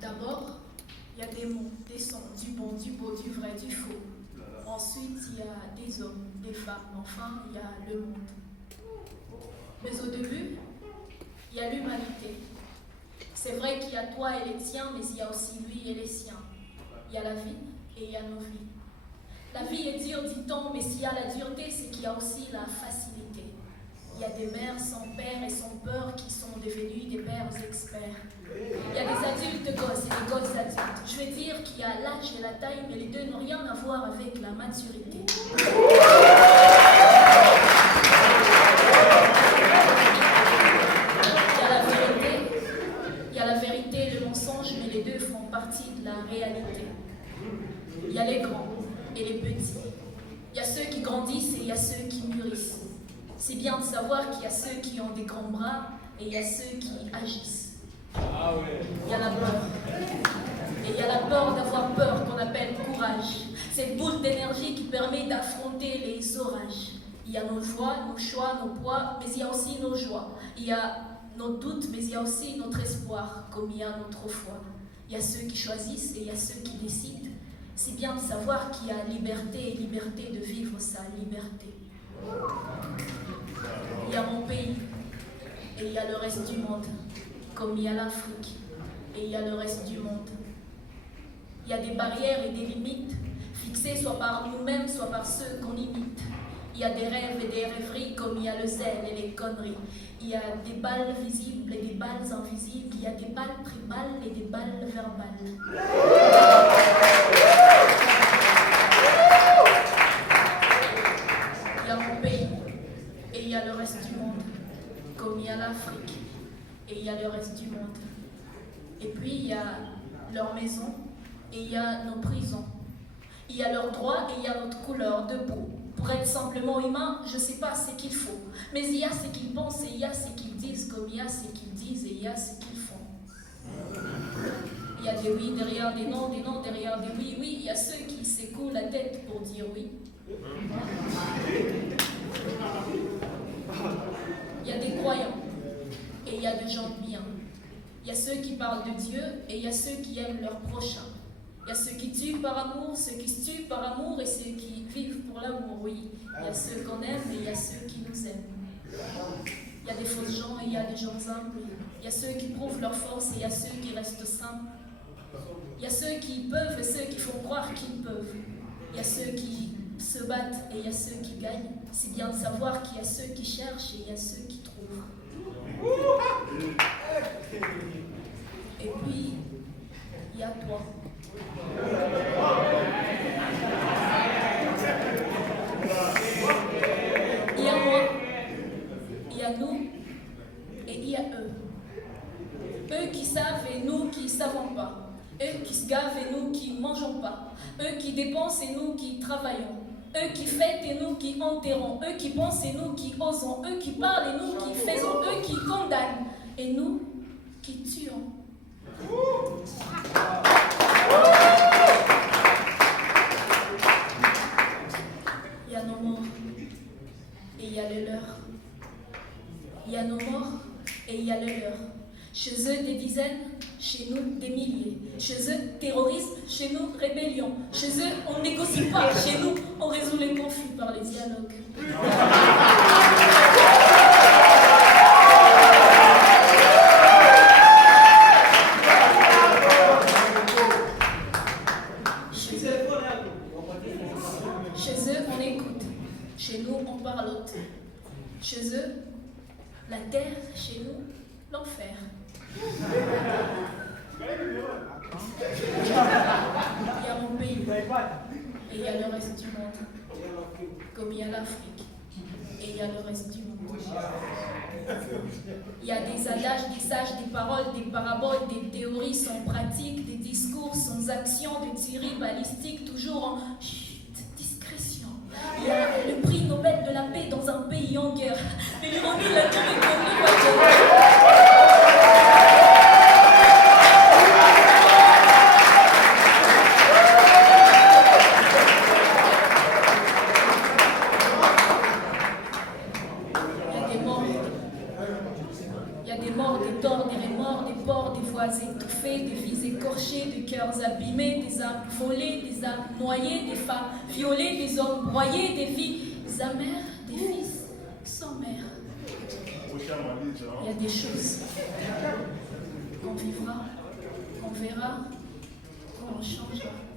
D'abord, il y a des mots, des sons, du bon, du beau, du vrai, du faux. Ensuite, il y a des hommes, des femmes, enfin, il y a le monde. Mais au début, il y a l'humanité. C'est vrai qu'il y a toi et les tiens, mais il y a aussi lui et les siens. Il y a la vie et il y a nos vies. La vie est dure, dit-on, mais s'il y a la dureté, c'est qu'il y a aussi la facilité. Il y a des mères sans père et sans peur qui sont devenus des pères experts. Il y a des adultes gosses et des gosses adultes. Je vais dire qu'il y a l'âge et la taille, mais les deux n'ont rien à voir avec la maturité. Il y a la vérité et le mensonge, mais les deux font partie de la réalité. Il y a les grands et les petits. Il y a ceux qui grandissent et il y a ceux qui mûrissent. C'est bien de savoir qu'il y a ceux qui ont des grands bras et il y a ceux qui agissent. Il y a la peur. Et il y a la peur d'avoir peur qu'on appelle courage. Cette boule d'énergie qui permet d'affronter les orages. Il y a nos joies, nos choix, nos poids, mais il y a aussi nos joies. Il y a nos doutes, mais il y a aussi notre espoir, comme il y a notre foi. Il y a ceux qui choisissent et il y a ceux qui décident. C'est bien de savoir qu'il y a liberté et liberté de vivre sa liberté. Il y a mon pays et il y a le reste du monde, comme il y a l'Afrique et il y a le reste du monde. Il y a des barrières et des limites, fixées soit par nous-mêmes, soit par ceux qu'on imite. Il y a des rêves et des rêveries, comme il y a le zèle et les conneries. Il y a des balles visibles et des balles invisibles. Il y a des balles tribales et des balles verbales. Il y a mon pays et il y a le reste du monde, comme il y a l'Afrique et il y a le reste du monde. Et puis il y a leur maison et il y a nos prisons. Il y a leurs droits et il y a notre couleur de peau. Pour être simplement humain, je ne sais pas ce qu'il faut. Mais il y a ce qu'ils pensent et il y a ce qu'ils disent, comme il y a ce qu'ils disent et il y a ce qu'ils font. Il y a des oui derrière des non derrière des oui. Oui, il y a ceux qui secouent la tête pour dire oui. Il y a des croyants et il y a des gens bien. Il y a ceux qui parlent de Dieu et il y a ceux qui aiment leur prochain. Il y a ceux qui tuent par amour, ceux qui se tuent par amour et ceux qui vivent pour l'amour, oui. Il y a ceux qu'on aime et il y a ceux qui nous aiment. Il y a des fausses gens et il y a des gens simples. Il y a ceux qui prouvent leur force et il y a ceux qui restent simples. Il y a ceux qui peuvent et ceux qui font croire qu'ils peuvent. Il y a ceux qui se battent et il y a ceux qui gagnent. C'est bien de savoir qu'il y a ceux qui cherchent et il y a ceux qui trouvent. Et puis, il y a toi. Il y a moi, il y a nous et il y a eux. Eux qui savent et nous qui ne savons pas. Eux qui se gavent et nous qui ne mangeons pas. Eux qui dépensent et nous qui travaillons. Eux qui fêtent et nous qui enterrons. Eux qui pensent et nous qui osons. Eux qui parlent et nous qui faisons. Eux qui condamnent et nous qui tuons. Il y a nos morts et il y a les leurs. Il y a nos morts et il y a les leurs. Chez eux des dizaines, chez nous des milliers. Chez eux terrorisme, chez nous rébellion. Chez eux on ne négocie pas, chez nous on résout les conflits par les dialogues. Chez eux on écoute, chez nous on parlote. Chez eux la terre, chez nous l'enfer. Il y a mon pays et il y a le reste du monde, comme il y a l'Afrique et il y a le reste du monde. Il y a des adages, des sages, des paroles, des paraboles, des théories sans pratique, des discours sans action, des théories balistiques toujours en chut, discrétion. Il y a le prix Nobel de la paix dans un pays en guerre, mais l'ironie l'a tombé comme l'équateur. des voix étouffées, des vies écorchées, des cœurs abîmés, des âmes volées, des âmes noyées, des femmes violées, des hommes broyés, des vies amères, des fils sans mère. Il y a des choses qu'on vivra, qu'on verra, qu'on changera.